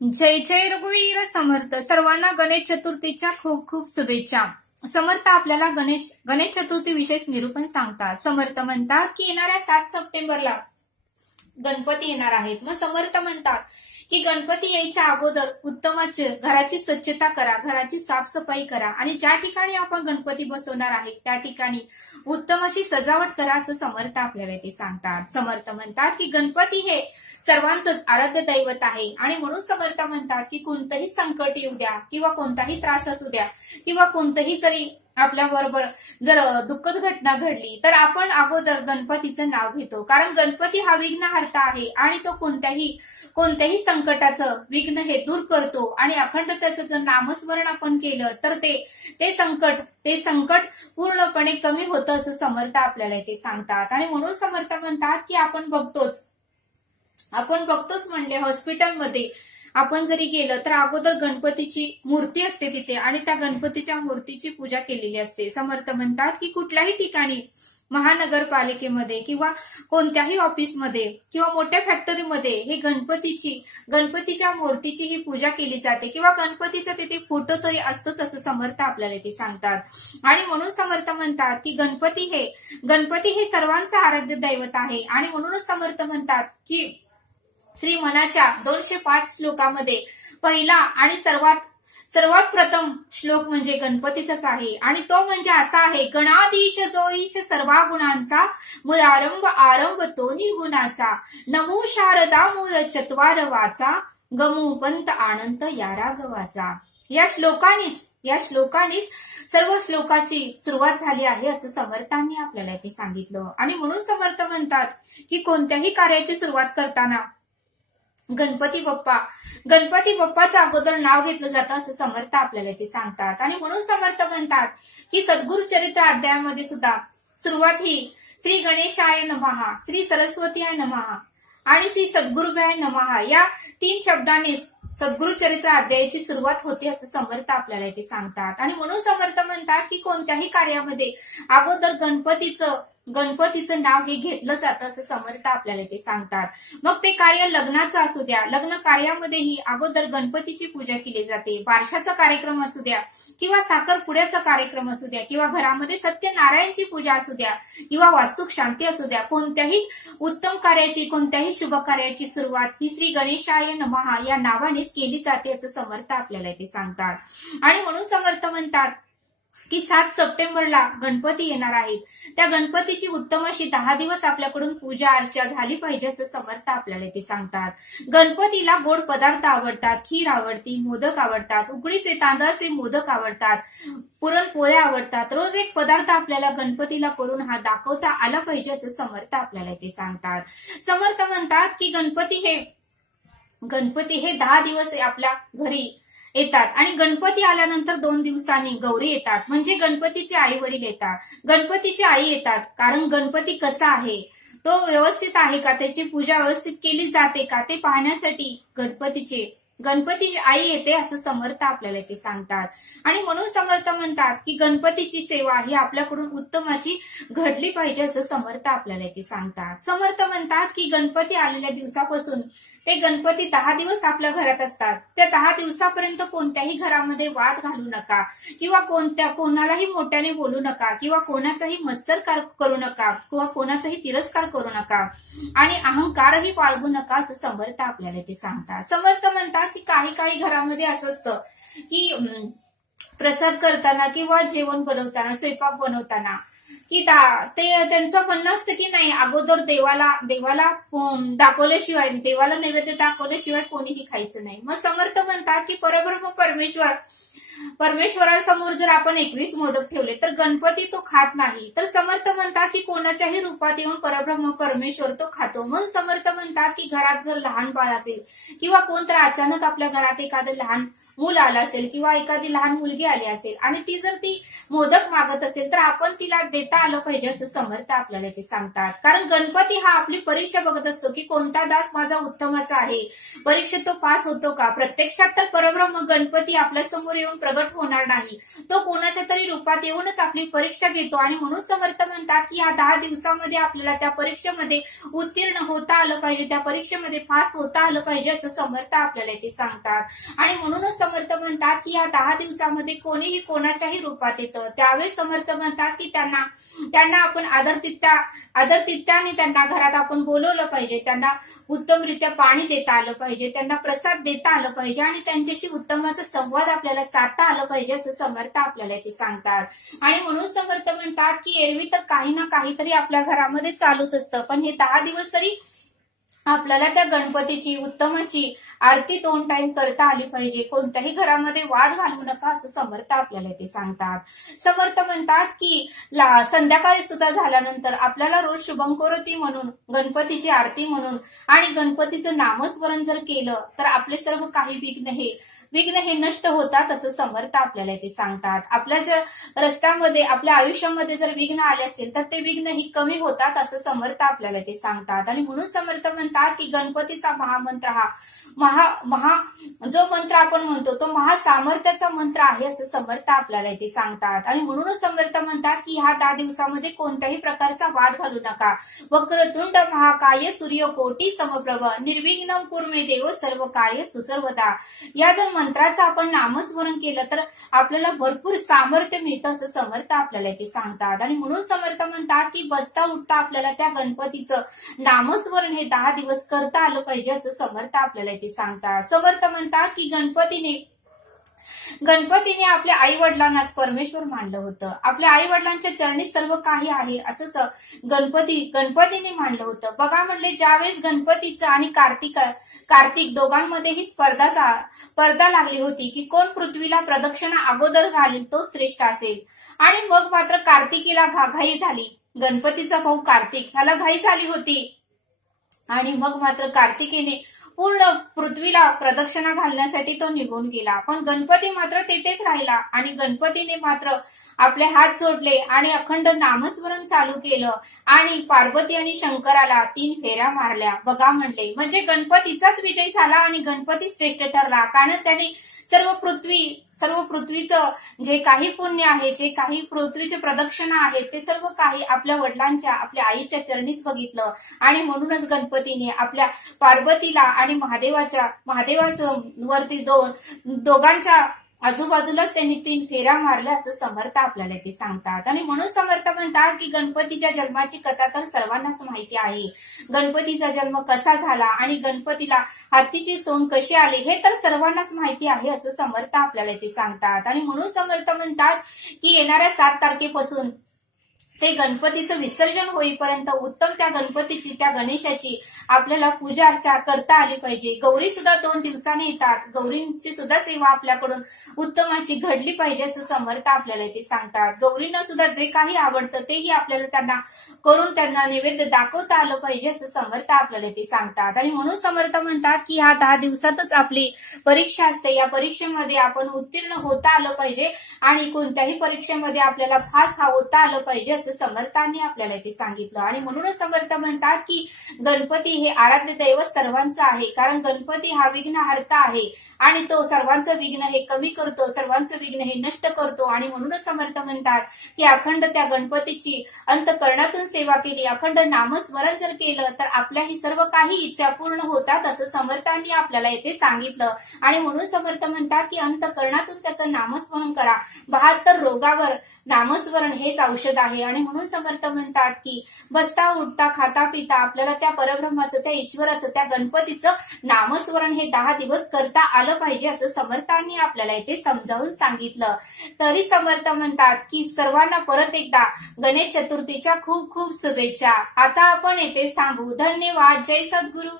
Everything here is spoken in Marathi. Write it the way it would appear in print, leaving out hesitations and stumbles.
जय जय रघुवीर समर्थ. सर्वांना गणेश चतुर्थीच्या खूप खूप शुभेच्छा. समर्थ आपल्याला गणेश चतुर्थी विशेष निरूपण सांगतात. समर्थ म्हणतात की येणाऱ्या 7 सप्टेंबरला गणपती येणार आहेत. मग समर्थ म्हणतात की गणपती यायच्या अगोदर उत्तमाचे घराची स्वच्छता करा, घराची साफसफाई करा आणि ज्या ठिकाणी आपण गणपती बसवणार आहे त्या ठिकाणी उत्तम अशी सजावट करा, असं समर्थ आपल्याला ते सांगतात. समर्थ म्हणतात की गणपती हे सर्वांचंच आराध्य दैवत आहे आणि म्हणून समर्थ म्हणतात की कोणतंही संकट येऊ द्या किंवा कोणताही त्रास असू द्या किंवा कोणतंही जरी आपल्या बरोबर जर दुःखद घटना घडली तर आपण अगोदर गणपतीचं नाव घेतो, कारण गणपती हा विघ्नहर्ता आहे आणि तो कोणत्याही संकटाचं विघ्न हे दूर करतो आणि अखंड त्याचं जर नामस्मरण आपण केलं तर ते संकट पूर्णपणे कमी होतं, असं समर्थ आपल्याला ते सांगतात. आणि म्हणून समर्थ म्हणतात की आपण बघतोच म्हणजे हॉस्पिटलमध्ये आपण जरी गेलं तर अगोदर गणपतीची मूर्ती असते तिथे आणि त्या गणपतीच्या मूर्तीची पूजा केलेली असते. समर्थ म्हणतात की कुठल्याही ठिकाणी महानगरपालिकेमध्ये किंवा कोणत्याही ऑफिसमध्ये किंवा मोठ्या फॅक्टरीमध्ये हे गणपतीच्या मूर्तीची ही पूजा केली जाते किंवा गणपतीचा तिथे फोटो तरी असतोच, असं समर्थ आपल्याला ते सांगतात. आणि म्हणून समर्थ म्हणतात की गणपती हे सर्वांचं आराध्य दैवत आहे आणि म्हणूनच समर्थ म्हणतात की श्री मनाच्या 205 श्लोकामध्ये पहिला आणि सर्वात प्रथम श्लोक म्हणजे गणपतीचाच आहे आणि तो म्हणजे असा आहे, गणाधीश जो ईश सर्वा गुणांचा, मूलारंभ आरंभ तो निर्गुणाचा, नमो शारदा मूल चत्वार वाचा, गमू पंत आनंद या राघवाचा. या श्लोकानीच सर्व श्लोकाची सुरुवात झाली आहे, असं समर्थांनी आपल्याला ते सांगितलं. आणि म्हणून समर्थ म्हणतात की कोणत्याही कार्याची सुरुवात करताना गणपती बाप्पाचं अगोदर नाव घेतलं जातं, असं समर्थ आपल्याला ते सांगतात. आणि म्हणून समर्थ म्हणतात की सद्गुरु चरित्र अध्यायामध्ये सुद्धा सुरुवात ही श्री गणेशाय नमः, श्री सरस्वतीय नमः आणि श्री सद्गुरुभ्याय नमः या 3 शब्दांनी सद्गुरु चरित्र अध्यायाची सुरुवात होते, असं समर्थ आपल्याला ते सांगतात. आणि म्हणून समर्थ म्हणतात की कोणत्याही कार्यामध्ये अगोदर गणपतीचं नाव हे घेतलं जातं, असं समर्थ आपल्याला ते सांगतात. मग ते कार्य लग्नाचं असू द्या, लग्न कार्यामध्येही अगोदर गणपतीची पूजा केली जाते. बारशाचा कार्यक्रम असू द्या किंवा साखरपुड्याचा कार्यक्रम असू द्या किंवा घरामध्ये सत्यनारायणची पूजा असू द्या किंवा वास्तुक शांती असू द्या, कोणत्याही उत्तम कार्याची कोणत्याही शुभ कार्याची सुरुवात ही श्री गणेशाय नमः या नावानेच केली जाते, असं समर्थ आपल्याला ते सांगतात. आणि म्हणून समर्थ म्हणतात की 7 सप्टेंबरला गणपती येणार आहेत, त्या गणपतीची उत्तम अशी 10 दिवस आपल्याकडून पूजा अर्चा झाली पाहिजे, असं समर्थ आपल्याला ते सांगतात. गणपतीला गोड पदार्थ आवडतात, खीर आवडती, मोदक आवडतात, उकडीचे तांदळाचे मोदक आवडतात, पुरणपोळ्या आवडतात. रोज एक पदार्थ आपल्याला गणपतीला करून हा दाखवता आला पाहिजे, असं समर्थ आपल्याला ते सांगतात. समर्थ म्हणतात की गणपती हे 10 दिवस आपल्या घरी येतात आणि गणपती आल्यानंतर 2 दिवसांनी गौरी येतात, म्हणजे गणपतीचे आई वडील येतात, गणपतीची आई येतात. कारण गणपती कसा आहे, तो व्यवस्थित आहे का, त्याची पूजा व्यवस्थित केली जाते का, ते पाहण्यासाठी गणपतीची आई येते, असं समर्थ आपल्याला ते सांगतात. आणि म्हणून समर्थ म्हणतात की गणपतीची सेवा ही आपल्याकडून उत्तमाची घडली पाहिजे, असं समर्थ आपल्याला ते सांगतात. समर्थ म्हणतात की गणपती आलेल्या दिवसापासून ते गणपती 10 दिवस आपल्या घरात असतात, त्या 10 दिवसापर्यंत कोणत्याही घरामध्ये वाद घालू नका किंवा कोणालाही मोठ्याने बोलू नका किंवा कोणाचाही मत्सर करू नका किंवा कोणाचाही तिरस्कार करू नका आणि अहंकारही बाळगू नका, असं समर्थ आपल्याला ते सांगतात. समर्थ म्हणतात की काही घरामध्ये असं असतं की प्रसाद करताना किंवा जेवण बनवताना, स्वयंपाक बनवताना की त्यांचं म्हणणं असतं की नाही, अगोदर देवाला दाखवल्याशिवाय, देवाला नैवेद्य दाखवल्याशिवाय कोणीही खायचं नाही. मग समर्थ म्हणतात की परब्रह्म परमेश्वरासमोर जर आपण 21 मोदक ठेवले तर गणपती तो खात नाही, तर समर्थ म्हणतात की कोणाच्याही रूपात येऊन परब्रह्म परमेश्वर तो खातो. म्हणून समर्थ म्हणतात की घरात जर लहान बाळ असेल किंवा कोणतर अचानक आपल्या घरात एखादं लहान मूल आलं असेल किंवा एखादी लहान मुलगी आली असेल आणि ती जर ती मोदक मागत असेल तर आपण तिला देता आलं पाहिजे असं समर्थ आपल्याला ते सांगतात. कारण गणपती हा आपली परीक्षा बघत असतो की कोणता दास माझा उत्तमाचा आहे, परीक्षेत तो पास होतो का. प्रत्यक्षात तर परब्रह्म गणपती आपल्या समोर येऊन प्रगट होणार नाही, तो कोणाच्या तरी रूपात येऊनच आपली परीक्षा घेतो. आणि म्हणून समर्थ म्हणतात की या 10 दिवसामध्ये आपल्याला त्या परीक्षेमध्ये उत्तीर्ण होता आलं पाहिजे, त्या परीक्षेमध्ये पास होता आलं पाहिजे असं समर्थ आपल्याला ते सांगतात. आणि म्हणूनच समर्थ म्हणतात की या 10 दिवसामध्ये कोणीही कोणाच्याही रूपात येतं, त्यावेळेस समर्थ म्हणतात की त्यांना आपण आदरतित्याने त्यांना घरात आपण बोलवलं पाहिजे, त्यांना उत्तमरित्या पाणी देता आलं पाहिजे, त्यांना प्रसाद देता आलं पाहिजे आणि त्यांच्याशी उत्तमाचा संवाद आपल्याला साधता आलं पाहिजे असं समर्थ आपल्याला ते सांगतात. आणि म्हणून समर्थ म्हणतात की एरवी तर काही ना काहीतरी आपल्या घरामध्ये चालूच असतं, पण हे 10 दिवस तरी आपल्याला त्या गणपतीची उत्तमाची आरती 2 टाइम करता आली पाहिजे. कोणत्याही घरामध्ये वाद घालू नका असं समर्थ आपल्याला ते सांगतात. समर्थ म्हणतात की संध्याकाळी सुद्धा झाल्यानंतर आपल्याला रोज शुभंकरोती म्हणून, गणपतीची आरती म्हणून आणि गणपतीचं नामस्मरण जर केलं तर आपले सर्व काही विघ्न हे नष्ट होतात असं समर्थ आपल्याला ते सांगतात. आपल्या जर रस्त्यामध्ये आपल्या आयुष्यामध्ये जर विघ्न आले असेल तर ते विघ्न ही कमी होतात असं समर्थ आपल्याला ते सांगतात. आणि म्हणून समर्थ म्हणतात की गणपतीचा महामंत्र हा जो मंत्र आपण म्हणतो तो महासामर्थ्याचा मंत्र आहे असं समर्थ आपल्याला ते सांगतात. आणि म्हणूनच समर्थ म्हणतात की ह्या 10 दिवसामध्ये कोणत्याही प्रकारचा वाद घालू नका. वक्रतुंड महाकाय सूर्यकोटी समप्रभ निर्विघ्नं कुर्मे देव सर्व कार्य सुसर्वदा. या जर मंत्राचं आपण नामस्मरण केलं तर आपल्याला भरपूर सामर्थ्य मिळतं असं समर्थ आपल्याला ते सांगतात. आणि म्हणून समर्थ म्हणतात की बसता उठता आपल्याला त्या गणपतीचं नामस्मरण हे 10 दिवस करता आलं पाहिजे असं समर्थ आपल्याला ते सांगतात. समर्थ म्हणतात की गणपतीने आपल्या आई वडिलांनाच परमेश्वर मानलं होतं, आपल्या आई वडिलांच्या चरणी सर्व काही आहे असं गणपतीने मानलं होतं. बघा म्हणले ज्यावेळेस गणपतीचं आणि कार्तिक दोघांमध्ये ही स्पर्धा लागली होती की कोण पृथ्वीला प्रदक्षिणा अगोदर घालेल तो श्रेष्ठ असेल. आणि मग मात्र कार्तिकीला घाई झाली, गणपतीचा भाऊ कार्तिक ह्याला घाई झाली होती आणि मग मात्र कार्तिकीने पूर्ण पृथ्वीला प्रदक्षिणा घालण्यासाठी तो निघून गेला. पण गणपती मात्र तेथेच राहिला आणि गणपतीने मात्र आपले हात जोडले आणि अखंड नामस्मरण चालू केलं आणि पार्वती आणि शंकराला 3 फेऱ्या मारल्या. बघा म्हणले म्हणजे गणपतीचाच विजय झाला आणि गणपती श्रेष्ठ ठरला. कारण त्याने सर्व पृथ्वीचं जे काही पुण्य आहे, जे काही पृथ्वीचे प्रदक्षिणा आहे ते सर्व काही आपल्या वडिलांच्या, आपल्या आईच्या चरणीच बघितलं. आणि म्हणूनच गणपतीने आपल्या पार्वतीला आणि महादेवाचं वरती दोघांच्या आजूबाजूलाच त्यांनी 3 फेऱ्या मारल्या असं समर्थ आपल्याला ते सांगतात. आणि म्हणून समर्थ म्हणतात की गणपतीच्या जन्माची कथा तर सर्वांनाच माहिती आहे. गणपतीचा जन्म कसा झाला आणि गणपतीला हत्तीची सोंड कशी आली हे तर सर्वांनाच माहिती आहे असं समर्थ आपल्याला ते सांगतात. आणि म्हणून समर्थ म्हणतात की येणाऱ्या 7 तारखेपासून ते गणपतीचं विसर्जन होईपर्यंत उत्तम त्या गणपतीची, त्या गणेशाची आपल्याला पूजा अर्चा करता आली पाहिजे. गौरी सुद्धा 2 दिवसांनी येतात, गौरींची सुद्धा सेवा आपल्याकडून उत्तमाची घडली पाहिजे असं समर्थ आपल्याला ते सांगतात. गौरींना सुद्धा जे काही आवडतं तेही आपल्याला त्यांना नैवेद्य दाखवता आलं पाहिजे असं समर्थ आपल्याला ते सांगतात. आणि म्हणून समर्थ म्हणतात की ह्या 10 दिवसातच आपली परीक्षा असते, या परीक्षेमध्ये आपण उत्तीर्ण होता आलं पाहिजे आणि कोणत्याही परीक्षेमध्ये आपल्याला पास होता आलं पाहिजे असं समर्थांनी आपल्याला ते सांगितलं. आणि म्हणूनच समर्थ म्हणतात की गणपती हे आराध्य दैवत सर्वांचं आहे. कारण गणपती हा विघ्नहर्ता आहे आणि तो सर्वांचं विघ्न हे कमी करतो, सर्वांचं विघ्न हे नष्ट करतो. आणि म्हणूनच समर्थ म्हणतात की अखंड त्या गणपतीची अंतःकरणातून सेवा केली, अखंड नामस्मरण जर केलं तर आपल्या ही सर्व काही इच्छा पूर्ण होतात असं समर्थांनी आपल्याला येथे सांगितलं. आणि म्हणून समर्थ म्हणतात की अंतःकरणातून त्याचं नामस्मरण करा, 72 रोगावर नामस्मरण हेच औषध आहे. आणि म्हणून समर्थ म्हणतात की बसता उठता खाता पिता आपल्याला त्या परब्रह्माचं, त्या ईश्वराचं, त्या गणपतीचं नामस्मरण हे 10 दिवस करता आलं पाहिजे असं समर्थांनी आपल्याला इथे समजावून सांगितलं. तरी समर्थ म्हणतात की सर्वांना परत एकदा गणेश चतुर्थीच्या खूप खूप शुभेच्छा. आता आपण येथे थांबू. धन्यवाद. जय सद्गुरू.